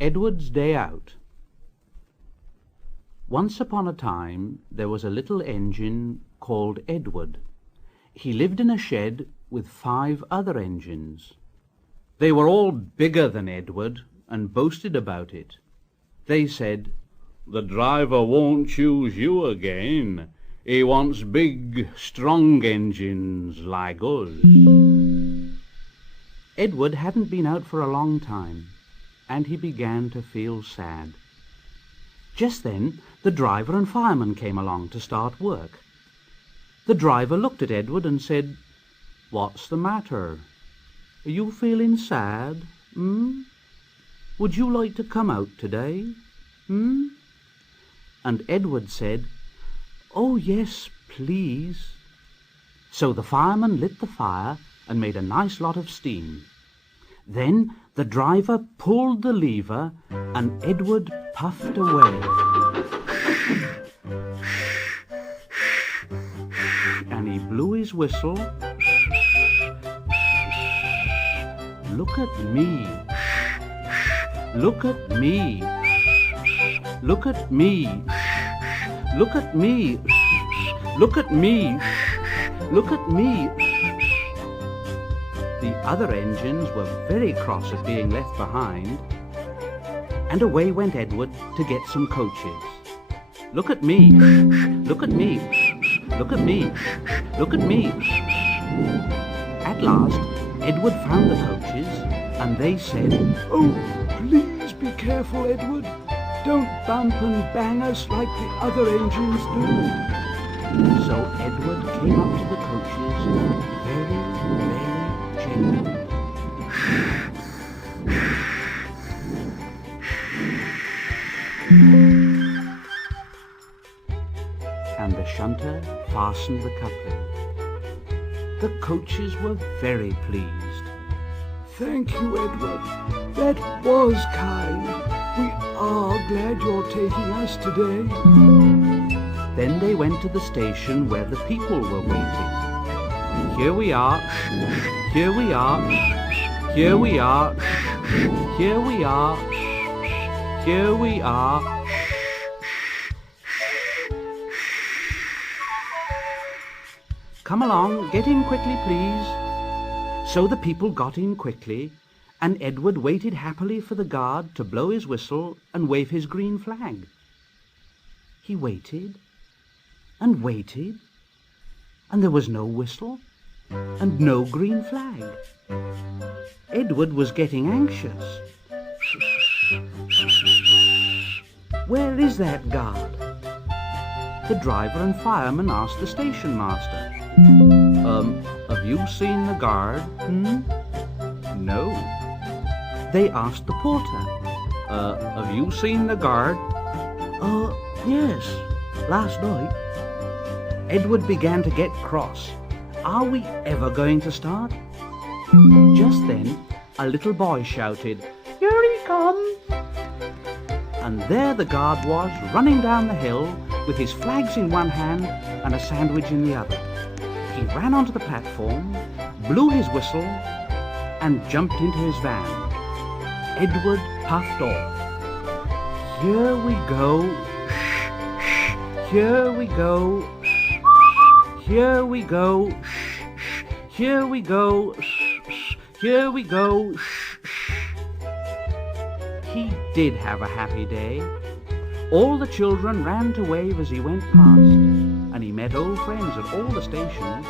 Edward's Day Out. Once upon a time there was a little engine called Edward. He lived in a shed with 5 other engines. They were all bigger than Edward and boasted about it. They said, "The driver won't choose you again. He wants big, strong engines like us." Edward hadn't been out for a long time, and he began to feel sad. Just then the driver and fireman came along to start work. The driver looked at Edward and said, "What's the matter? Are you feeling sad? Would you like to come out today? And Edward said, "Oh yes, please." So the fireman lit the fire and made a nice lot of steam. Then the driver pulled the lever and Edward puffed away. And he blew his whistle. "Look at me. Look at me. Look at me. Look at me. Look at me. Look at me." The other engines were very cross at being left behind, and away went Edward to get some coaches. "Look at me. Look at me. Look at me. Look at me." At last Edward found the coaches, and they said, "Oh, please be careful, Edward. Don't bump and bang us like the other engines do." So Edward came up to the coaches very, very gently. And the shunter fastened the coupling. The coaches were very pleased. "Thank you, Edward. That was kind. We are glad you're taking us today." Then they went to the station where the people were waiting. "Here we are. Here we are. Here we are. Here we are. Here we are." "Come along, get in quickly, please." So the people got in quickly, and Edward waited happily for the guard to blow his whistle and wave his green flag. He waited and waited, and there was no whistle and no green flag. Edward was getting anxious. "Where is that guard?" The driver and fireman asked the station master. Have you seen the guard?" "No." They asked the porter. Have you seen the guard?" Yes, last night." Edward began to get cross. Are we ever going to start? Just then a little boy shouted, "Here he comes!" And there the guard was, running down the hill with his flags in one hand and a sandwich in the other. He ran onto the platform, blew his whistle, and jumped into his van. Edward puffed off. "Here we go. Here we go. Here we go. Here we go. Here we go. Shh, shh. He did have a happy day. All the children ran to wave as he went past, and he met old friends at all the stations.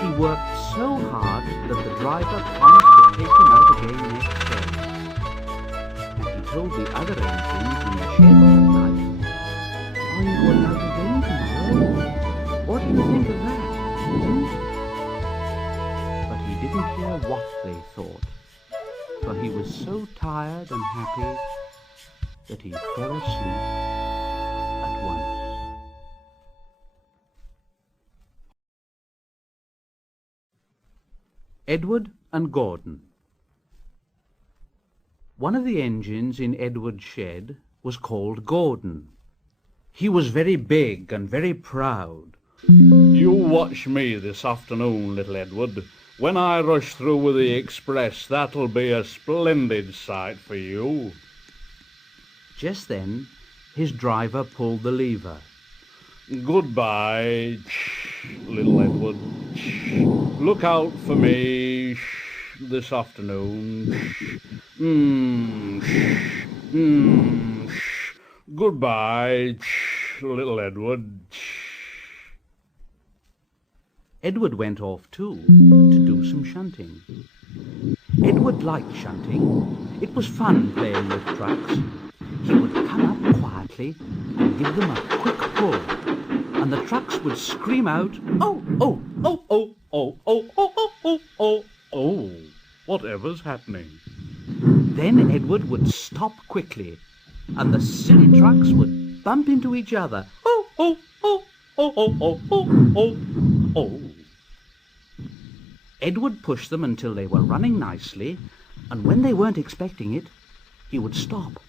He worked so hard that the driver promised to take him out again next day. And he told the other engines in the shed that night, "I'm going out again tomorrow. What do you think of that?" But he didn't care what they thought, for he was so tired and happy that he fell asleep at once. Edward and Gordon. One of the engines in Edward's shed was called Gordon. He was very big and very proud. "You watch me this afternoon, little Edward. When I rush through with the express, that'll be a splendid sight for you." Just then, his driver pulled the lever. "Goodbye, little Edward. Look out for me this afternoon. Goodbye, little Edward." Edward went off too, to do some shunting. Edward liked shunting. It was fun playing with trucks. He would come up quietly and give them a quick pull, and the trucks would scream out, "Oh, oh, oh, oh, oh, oh, oh, oh, oh, oh, Oh, whatever's happening? Then Edward would stop quickly, and the silly trucks would bump into each other. "Oh, oh, oh, oh, oh, oh, oh, oh, oh." Edward pushed them until they were running nicely, and when they weren't expecting it, he would stop.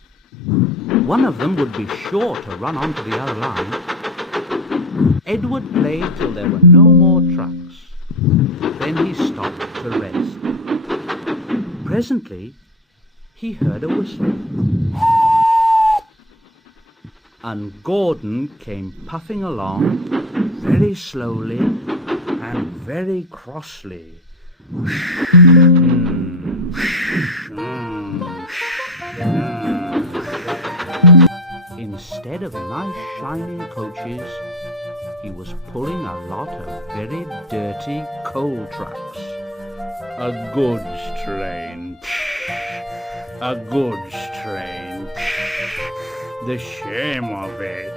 One of them would be sure to run onto the other line. Edward played till there were no more trucks. Then he stopped to rest. Presently, he heard a whistle. And Gordon came puffing along very slowly and very crossly. Instead of nice shining coaches, he was pulling a lot of very dirty coal trucks. A goods train. A goods train. The shame of it.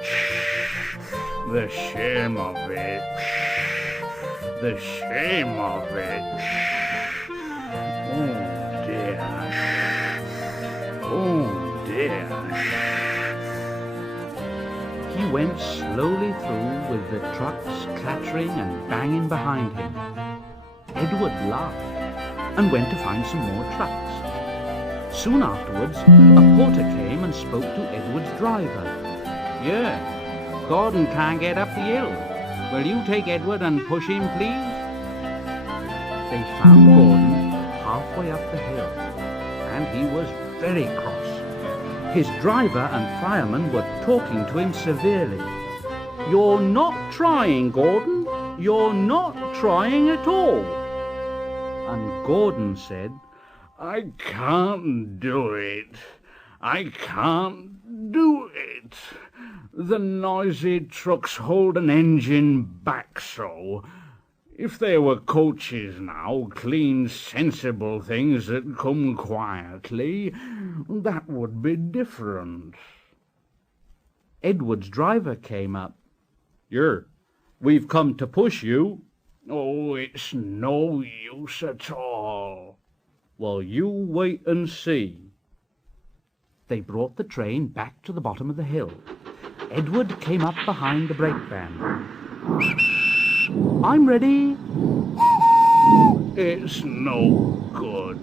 The shame of it. The shame of it. Oh dear. Oh dear. He went slowly through with the trucks clattering and banging behind him. Edward laughed and went to find some more trucks. Soon afterwards, a porter came and spoke to Edward's driver. "Yeah, Gordon can't get up the hill. Will you take Edward and push him, please?" They found Gordon halfway up the hill, and he was very cross. His driver and fireman were talking to him severely. "You're not trying, Gordon. You're not trying at all." And Gordon said, "I can't do it. I can't do it. The noisy trucks hold an engine back so. If there were coaches now, clean, sensible things that come quietly, that would be different." Edward's driver came up. "Here, we've come to push you." "Oh, it's no use at all." "Well, you wait and see." They brought the train back to the bottom of the hill. Edward came up behind the brake van. "I'm ready." "It's no good."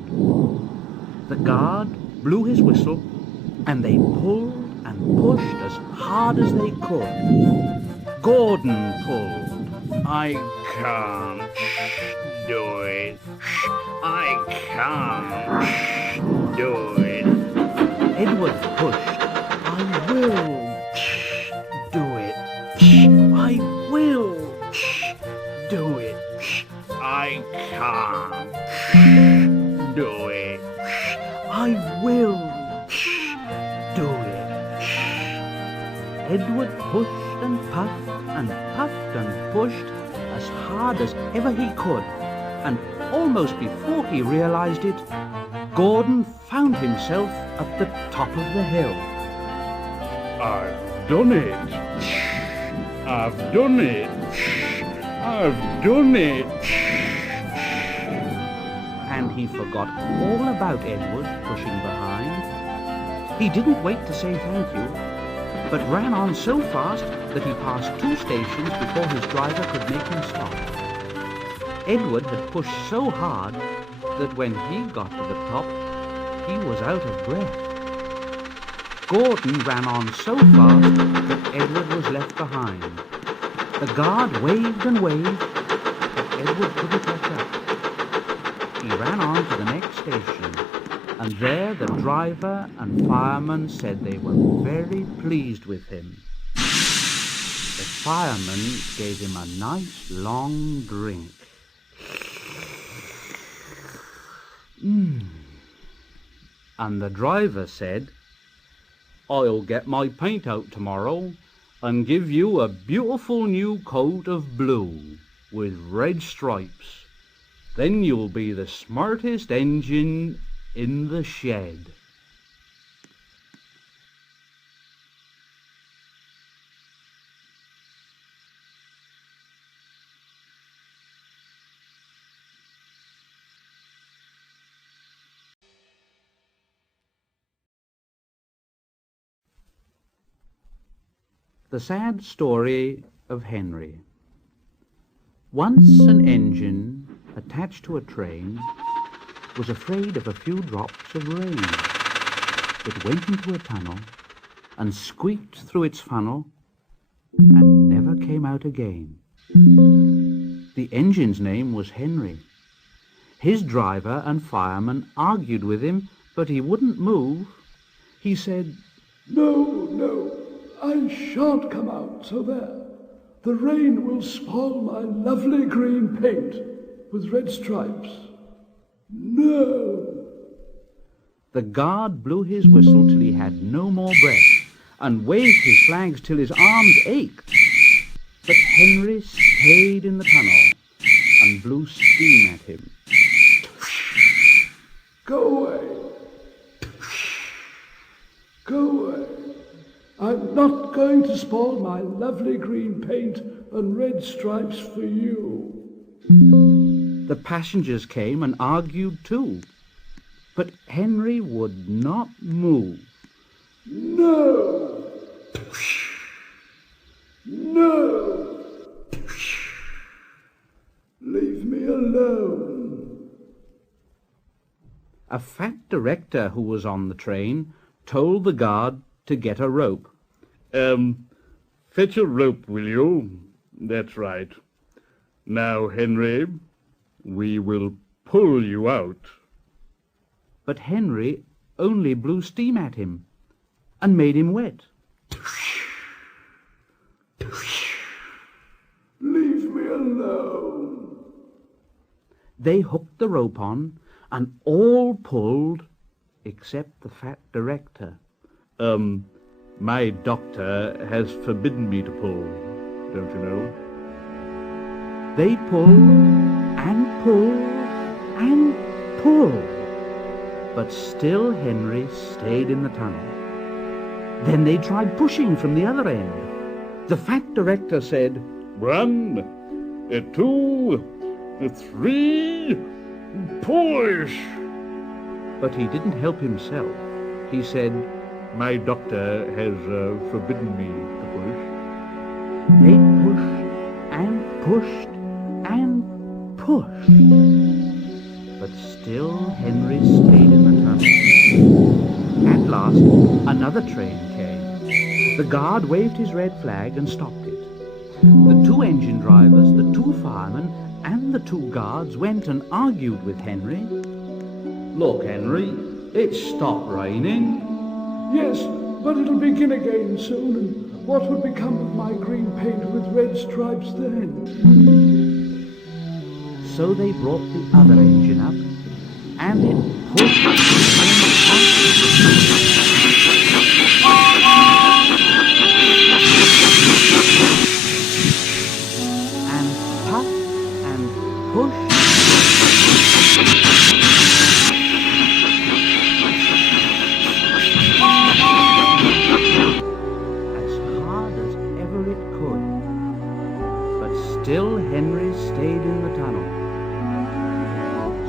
The guard blew his whistle, and they pulled and pushed as hard as they could. Gordon pulled. "I can't do it. I can't do it." Edward pushed. "I will do it. I will do it." "I can't pushed and puffed and pushed as hard as ever he could, and almost before he realized it, Gordon found himself at the top of the hill. I've done it. I've done it. I've done it. And he forgot all about Edward pushing behind. He didn't wait to say thank you, but ran on so fast that he passed 2 stations before his driver could make him stop. Edward had pushed so hard that when he got to the top, he was out of breath. Gordon ran on so fast that Edward was left behind. The guard waved and waved, but Edward couldn't catch up. He ran on to the next station, and there the driver and fireman said they were very pleased with him. The fireman gave him a nice long drink. And the driver said, "I'll get my paint out tomorrow and give you a beautiful new coat of blue with red stripes. Then you'll be the smartest engine in the shed." The Sad Story of Henry. Once an engine attached to a train was afraid of a few drops of rain. It went into a tunnel and squeaked through its funnel and never came out again. The engine's name was Henry. His driver and fireman argued with him, but he wouldn't move. He said, No, I shan't come out, so there. The rain will spoil my lovely green paint with red stripes. No. The guard blew his whistle till he had no more breath, and waved his flags till his arms ached. But Henry stayed in the tunnel and blew steam at him. Go away. Go away. I'm not going to spoil my lovely green paint and red stripes for you. The passengers came and argued too, but Henry would not move. No! No! Leave me alone. A fat director who was on the train told the guard to get a rope. Fetch a rope, will you? That's right. Now, Henry, we will pull you out. But Henry only blew steam at him and made him wet. Leave me alone. They hooked the rope on, and all pulled except the fat director. My doctor has forbidden me to pull, don't you know? They pulled and pulled and pulled, but still Henry stayed in the tunnel. Then they tried pushing from the other end. The fat director said, 1, 2, 3, push! but he didn't help himself. He said, My doctor has forbidden me to push. they pushed and pushed and pushed, but still Henry stayed in the tunnel. At last, another train came. The guard waved his red flag and stopped it. The 2 engine drivers, the 2 firemen, and the 2 guards went and argued with Henry. Look, Henry, it's stopped raining. Yes, but it'll begin again soon, and what would become of my green paint with red stripes then? So they brought the other engine up, and it pushed and pushed.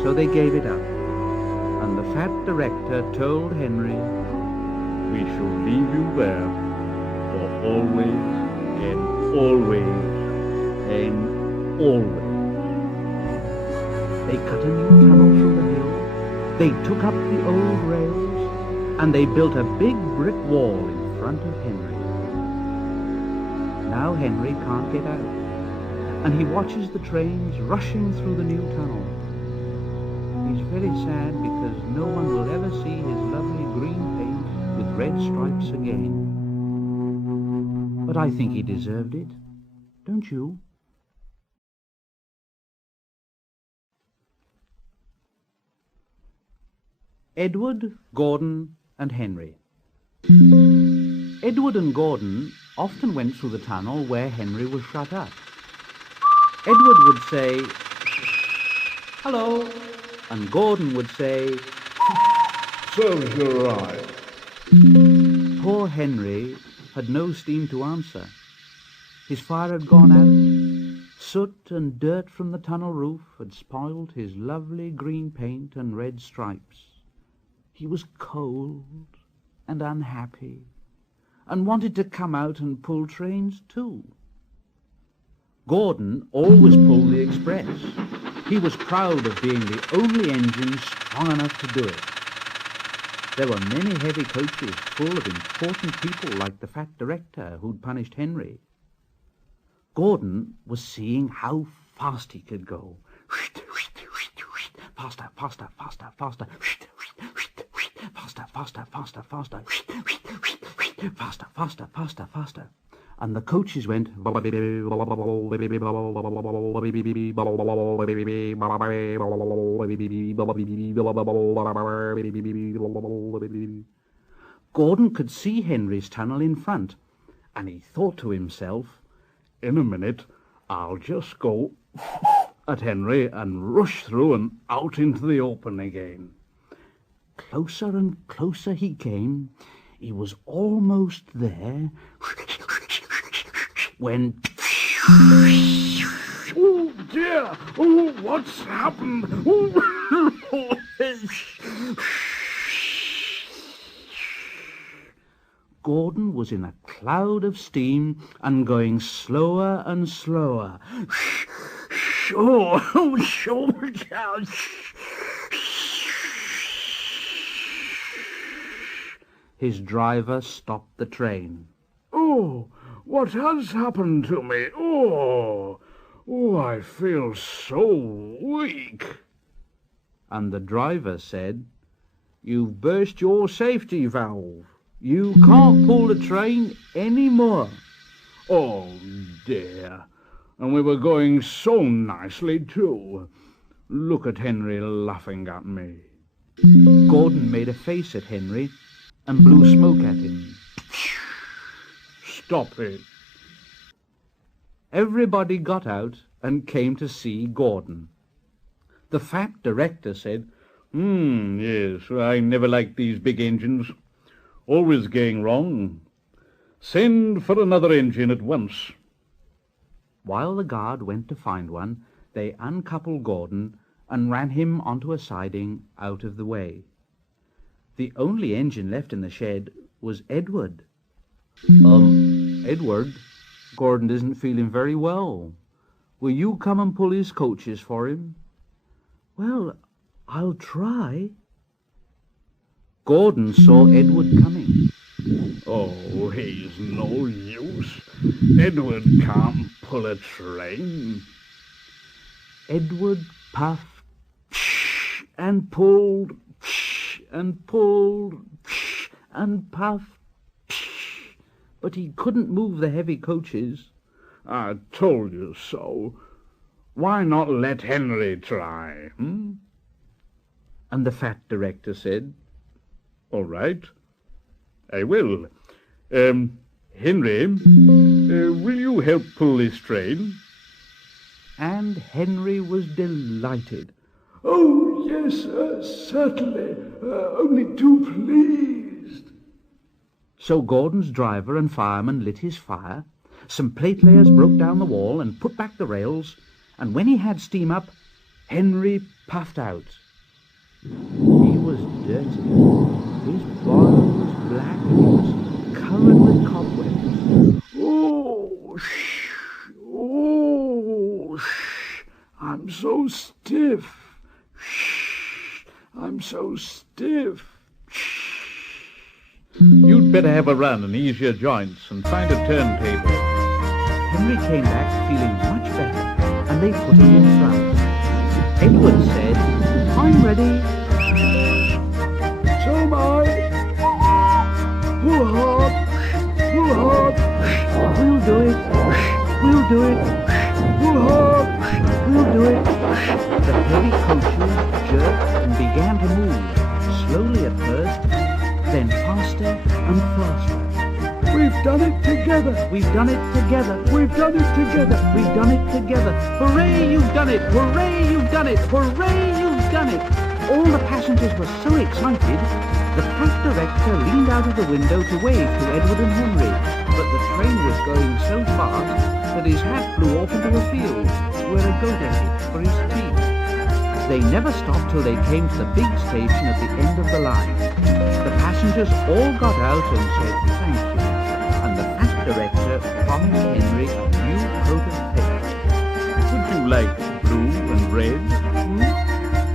So they gave it up, and the fat director told Henry, "We shall leave you there for always and always and always." They cut a new tunnel through the hill, they took up the old rails, and they built a big brick wall in front of Henry. Now Henry can't get out, and he watches the trains rushing through the new tunnel. He's very sad because no one will ever see his lovely green paint with red stripes again. But I think he deserved it, don't you? Edward, Gordon, and Henry. Edward and Gordon often went through the tunnel where Henry was shut up. Edward would say, "Hello," and Gordon would say, "Serves you right." Poor Henry had no steam to answer. His fire had gone out. Soot and dirt from the tunnel roof had spoiled his lovely green paint and red stripes. He was cold and unhappy, and wanted to come out and pull trains too. Gordon always pulled the express. He was proud of being the only engine strong enough to do it. There were many heavy coaches full of important people like the fat director who'd punished Henry. Gordon was seeing how fast he could go. Faster, faster, faster, faster. Faster, faster, faster, faster. Faster, faster, faster, faster. And the coaches went. Gordon could see Henry's tunnel in front, and he thought to himself, "In a minute, I'll just go at Henry and rush through and out into the open again." Closer and closer he came. He was almost there when... "Oh dear! Oh, what's happened? Oh." Gordon was in a cloud of steam and going slower and slower. His driver stopped the train. "Oh, what has happened to me? Oh, I feel so weak." And the driver said, "You've burst your safety valve. You can't pull the train any more." "Oh dear, and we were going so nicely too. Look at Henry laughing at me." Gordon made a face at Henry and blew smoke at him. "Stop it." Everybody got out and came to see Gordon. The fat director said, Yes, I never liked these big engines. Always going wrong. Send for another engine at once." While the guard went to find one, they uncoupled Gordon and ran him onto a siding out of the way. The only engine left in the shed was Edward. Edward, Gordon isn't feeling very well. Will you come and pull his coaches for him?" "Well, I'll try." Gordon saw Edward coming. "Oh, he's no use. Edward can't pull a train." Edward puffed and pulled and pulled and puffed, but he couldn't move the heavy coaches. "I told you so. Why not let Henry try, And the fat director said, "All right, I will. Henry, will you help pull this train?" And Henry was delighted. "Oh, yes, certainly. Only too pleased." So Gordon's driver and fireman lit his fire, some plate layers broke down the wall and put back the rails, and when he had steam up, Henry puffed out. He was dirty. His boil was black and he was covered with cobwebs. Oh, shh. Oh, shh. I'm so stiff. Shh. I'm so stiff. You'd better have a run and ease your joints and find a turntable. Henry came back feeling much better, and they put him in front. Edward said, "I'm ready." So am I. Pull hard. Pull hard. "We'll do it. We'll do it. Pull hard. We'll do it." The heavy coaches jerked and began to move, slowly at first, then faster and faster. We've done it together. We've done it together. We've done it together. We've done it together. Hooray, you've done it! Hooray, you've done it! Hooray, you've done it! All the passengers were so excited, the flight director leaned out of the window to wave to Edward and Henry, but the train was going so fast that his hat flew off into a field where a goat ate it for his teeth. They never stopped till they came to the big station at the end of the line. The passengers all got out and said thank you, and the fat director promised Henry a new coat of paint. Would you like blue and red?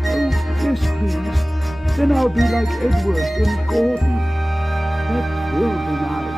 Oh, yes, please. Then I'll be like Edward and Gordon. That will be nice.